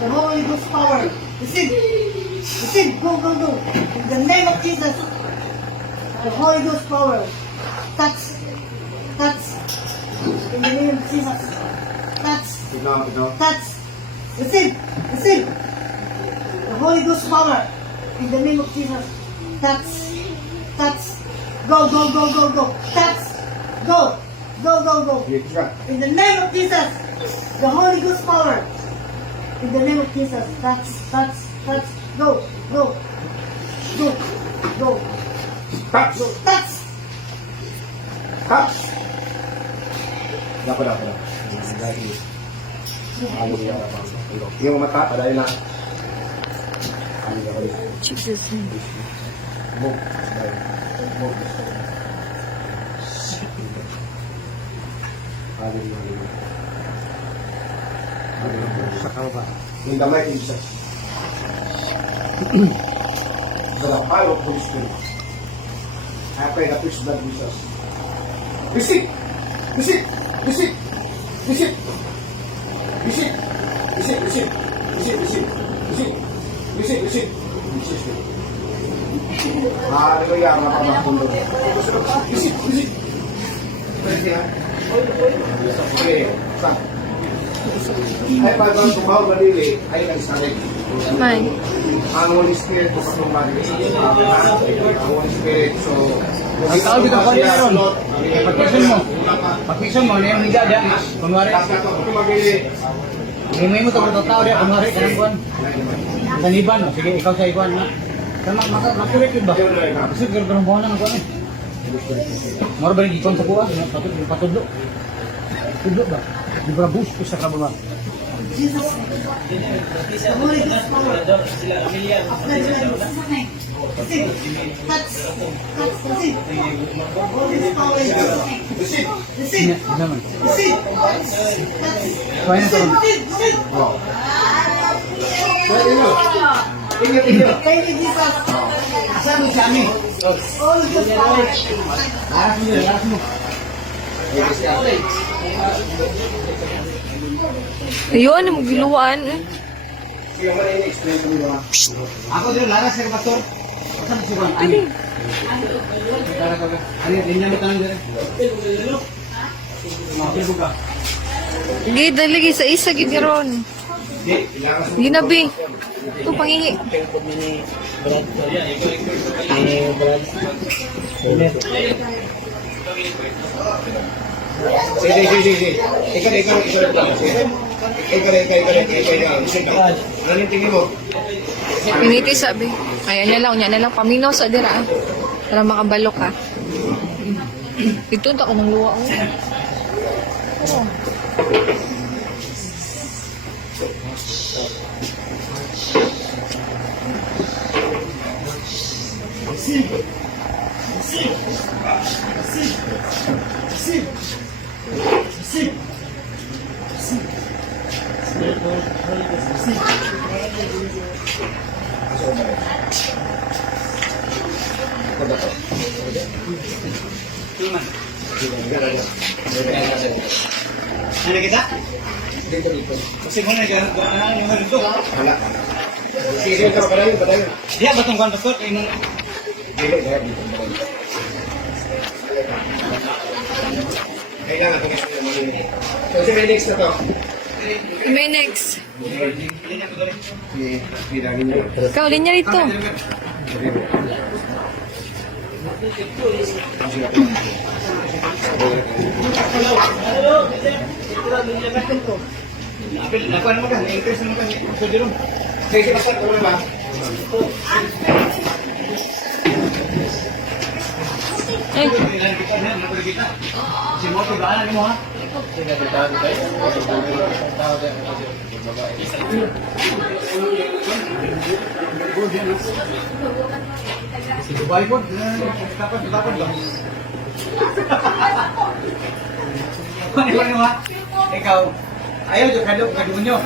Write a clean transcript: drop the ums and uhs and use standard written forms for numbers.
The Holy Ghost power. Receive. Receive. Go, go, go. In the name of Jesus. The Holy Ghost power. Touch. Touch. In the name of Jesus. Touch. Touch. Receive. Receive. The Holy Ghost power. In the name of Jesus. Touch. Touch. Go, go, go, go, go. Touch. Go. Go, go, go. In the name of Jesus. The Holy Ghost power. In the name of Jesus. Touch. Touch. Touch. Go. Go. Go. Go. Touch! Go. Touch. Touch! Dapat. Yung mata, padayon na. Jesus. Move. In the mighty Jesus. The power of Holy Spirit. I pray that which blood Jesus. Receive! Receive! Receive! Receive! Receive! Receive! Receive! Receive! Receive! Receive! Receive! Receive! Receive! Hallelujah! Makamakundog. Receive! Receive! Okay. Stop. Ay pagawin kung bawal madili ay nagsalit. May. Ang Holy Spirit po sa madili. Ang Holy Spirit. So, Ang tao dito ko yun. Pag-question mo, na yung higa dia. Kunwari, may mo ito tao dia. Kunwari, kanang kuhan. Sa Niban, sige, ikaw sa ikuhan. Makulit yun ba? Kasi ganun buwan lang ang kuhan eh. Maro ba yung ikon sa kuha? Patudlo. Tudlo ba? Di ba boost ko sa kababa? Jesus. The Holy Ghost power. After Jesus. Receive. Touch. Touch. Receive. The Holy Ghost power. Receive. Receive. Naman. Receive. Touch. Kaya na ito. Receive. Receive. Ingat. Thank you, Jesus. Saan mo sa amin? Holy Ghost power. Lakas mo. Ayun, magiluan. Sige mo na i-explain ko nyo. Ako din, lakas sa pastor. Saan mo siya? Ano? Ano yung linya mo tanong dyan? Makapilbo ka. Gid, lagi sa isa, gid karon. Ginabi. Ito, pangingi. Sige. Ikaw. Ano tingin mo? Piniti sabi. Ayan na lang. Paminaw sa dira. Para makabalok ka. Ito, ako ng luwa. Oh. Ano kita? Kasi mo na yung halito. Hala. Sige, padayon. Dia batong kuhan pastor. Kailangan kung so, sige, next na to. May next. Bilangin nyo. Ikaw, linya rito. Nakuha naman ka. Na-increase naman ka. Pwede rin. Sige, pastor, kung ba? Ay, Si Moto, daanan mo ha? Si Dubai po, dapat lang. Ano ha? Ikaw, ayaw yung kadunyo.